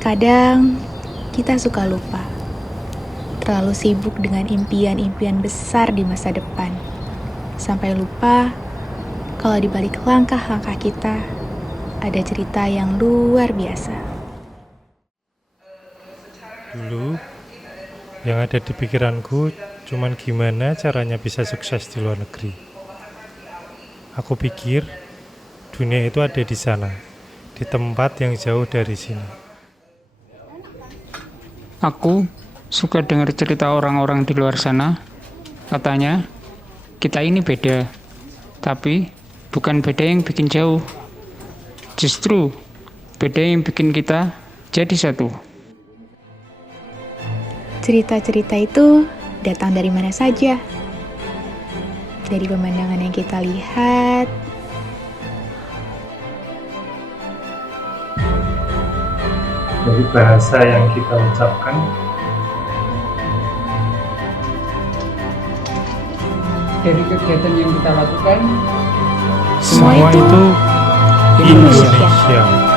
Terkadang kita suka lupa, terlalu sibuk dengan impian-impian besar di masa depan, sampai lupa kalau di balik langkah-langkah kita ada cerita yang luar biasa. Dulu, yang ada di pikiranku cuman gimana caranya bisa sukses di luar negeri. Aku pikir dunia itu ada di sana, di tempat yang jauh dari sini. Aku suka dengar cerita orang-orang di luar sana. Katanya, kita ini beda. Tapi, bukan beda yang bikin jauh. Justru, beda yang bikin kita jadi satu. Cerita-cerita itu datang dari mana saja. Dari pemandangan yang kita lihat, Dari bahasa yang kita ucapkan, Dari kegiatan yang kita lakukan, Semua semua itu itu Indonesia. Indonesia.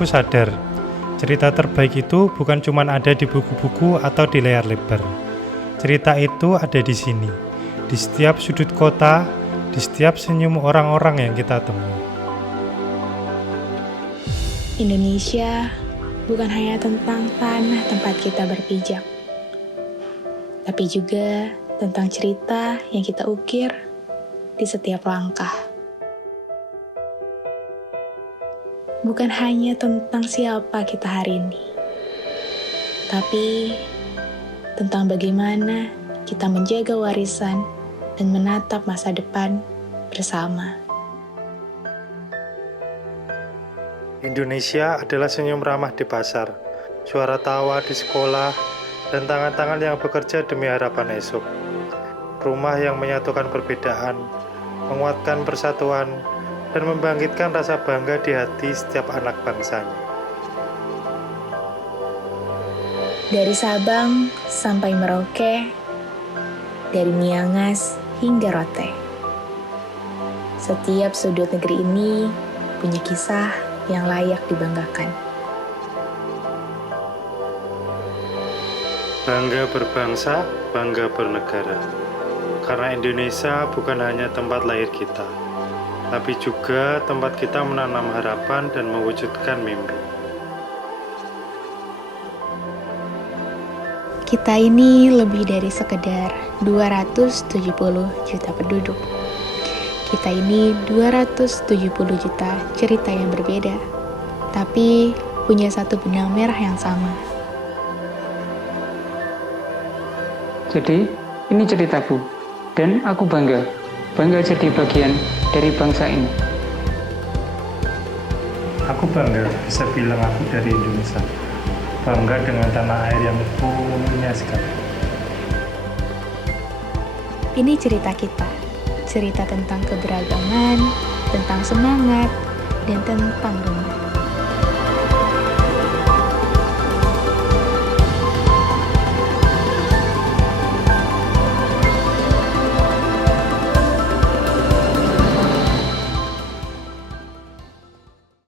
Aku sadar, cerita terbaik itu bukan cuma ada di buku-buku atau di layar lebar. Cerita itu ada di sini, di setiap sudut kota, di setiap senyum orang-orang yang kita temui. Indonesia bukan hanya tentang tanah tempat kita berpijak, tapi juga tentang cerita yang kita ukir di setiap langkah. Bukan hanya tentang siapa kita hari ini, tapi tentang bagaimana kita menjaga warisan dan menatap masa depan bersama. Indonesia adalah senyum ramah di pasar, suara tawa di sekolah, dan tangan-tangan yang bekerja demi harapan esok. Rumah yang menyatukan perbedaan, menguatkan persatuan, dan membangkitkan rasa bangga di hati setiap anak bangsanya. Dari Sabang sampai Merauke, dari Miangas hingga Rote. Setiap sudut negeri ini punya kisah yang layak dibanggakan. Bangga berbangsa, bangga bernegara. Karena Indonesia bukan hanya tempat lahir kita, tapi juga tempat kita menanam harapan dan mewujudkan mimpi. Kita ini lebih dari sekedar 270 juta penduduk. Kita ini 270 juta cerita yang berbeda, tapi punya satu benang merah yang sama. jadi ini ceritaku. Dan aku bangga jadi bagian dari bangsa ini. Aku bangga bisa bilang aku dari Indonesia. Bangga dengan tanah air yang punya sekali. Ini cerita kita, cerita tentang keberagaman, tentang semangat, dan tentang rumah.